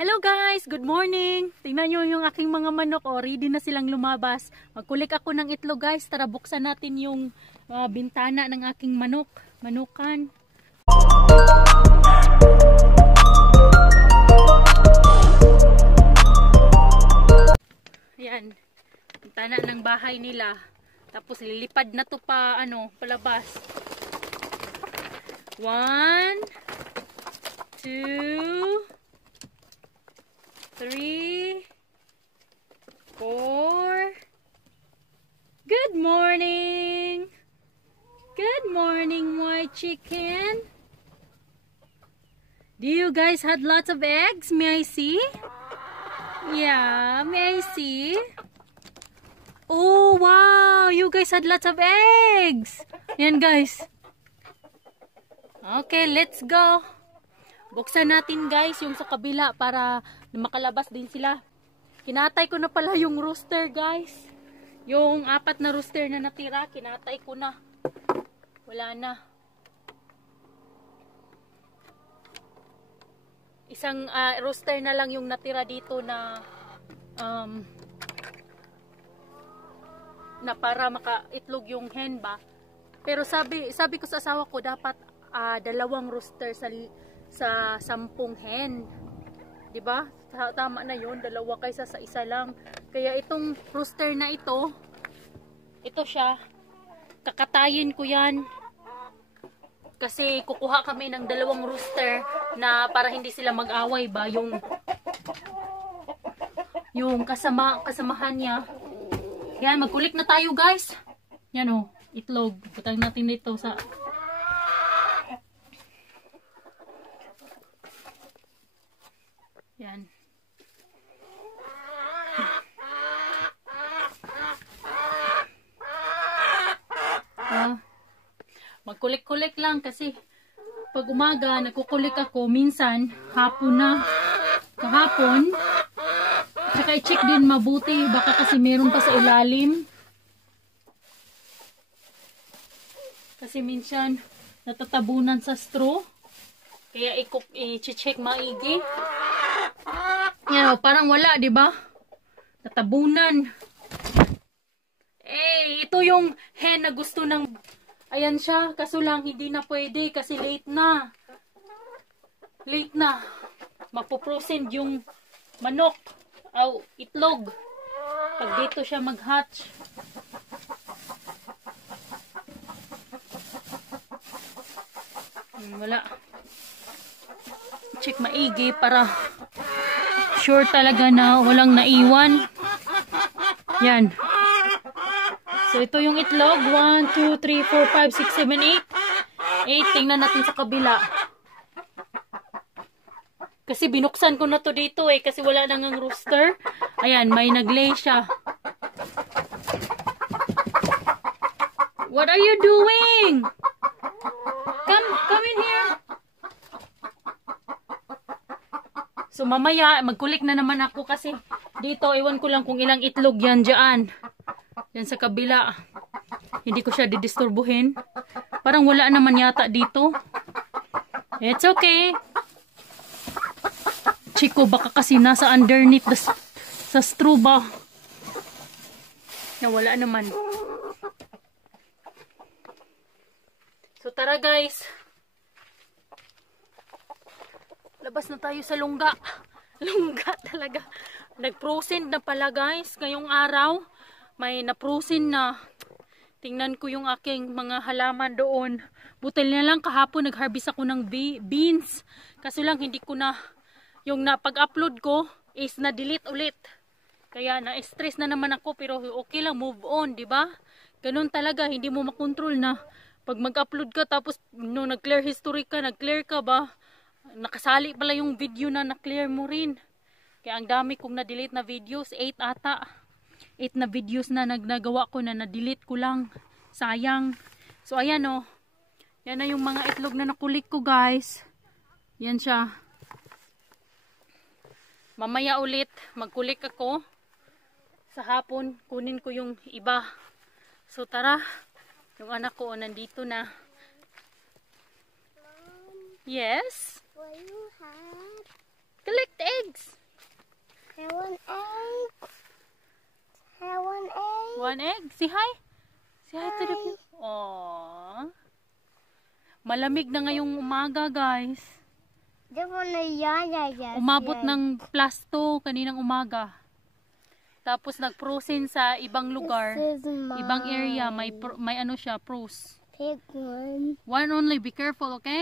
Hello guys! Good morning! Tingnan nyo yung aking mga manok. Ready na silang lumabas. Magkulik ako ng itlog guys. Tara buksan natin yung bintana ng aking manukan. Ayan. Bintana ng bahay nila. Tapos lilipad na to palabas. 1, 2, 3, 4. Good morning! Good morning, my chicken. Do you guys had lots of eggs? May I see? Yeah, may I see? Oh, wow! You guys had lots of eggs! Yan guys. Okay, let's go. Buksan natin guys yung sa kabila para makalabas din sila. Kinatay ko na pala yung rooster guys. Yung 4 na rooster na natira, kinatay ko na. Wala na. Isang rooster na lang yung natira dito na para makaitlog yung hen ba. Pero sabi ko sa asawa ko dapat 2 rooster sa 10 hen. 'Di ba? Tama na 'yon, 2 kaysa sa isa lang. Kaya itong rooster na ito siya. Kakatayin ko 'yan. Kasi kukuha kami ng 2 rooster na para hindi sila mag-away ba yung kasamahan niya. Yan, magkulik na tayo guys. Yan oh, itlog. Putang natin dito sa yan. Magkulik-kulik lang kasi pag umaga nagkukulik ako, minsan hapon na. Kahapon saka i-check din mabuti, baka kasi meron pa sa ilalim. Kasi minsan natatabunan sa straw. Kaya i-check maigi. Yan o, parang wala, di ba? Natabunan. Ito yung hen na gusto ng... Ayan siya, kaso lang hindi na pwede kasi late na. Late na. Mapoprocess yung manok. Itlog. Pag dito siya mag-hatch. Wala. Check maigi para sure talaga na walang naiwan. Yan. So ito yung itlog. 1, 2, 3, 4, 5, 6, 7, 8. Tingnan natin sa kabila. Kasi binuksan ko na to dito kasi wala nang ang rooster. Ayan, may naglay siya. What are you doing? Come in here. So mamaya magkulik na naman ako kasi dito iwan ko lang kung ilang itlog yan dyan. Yan sa kabila. Hindi ko siya didisturbuhin. Parang wala naman yata dito. It's okay. Chico baka kasi nasa underneath sa straw ba. Wala naman. So tara guys. Labas na tayo sa lungga. Lungga talaga. Nag-frozen na pala guys. Ngayong araw, may na-frozen na. Tingnan ko yung aking mga halaman doon. Butil na lang kahapon nag-harvest ako ng beans. Kaso lang hindi ko na, yung pag-upload ko is na-delete ulit. Kaya na-stress na naman ako pero okay lang, move on, di ba? Ganun talaga, hindi mo makontrol na pag mag-upload ka tapos no, nag-clear history ka, nag-clear ka ba? Nakasali pala yung video na na-clear mo rin. Kaya ang dami kong na-delete na videos. 8 ata. 8 na videos na nagawa ko na na-delete ko lang. Sayang. So ayan o. Yan na yung mga itlog na nakulik ko guys. Yan siya. Mamaya ulit magkulik ako. Sa hapon kunin ko yung iba. So tara. Yung anak ko nandito na. Yes? Will you have? Collect eggs. one egg. Say hi. Say hi to the view. Aww. Malamig na ngayong umaga, guys. Umabot ng +2 kaninang umaga. Tapos nag-frozen sa ibang lugar, ibang area, may ano siya, froze. One only, be careful, okay?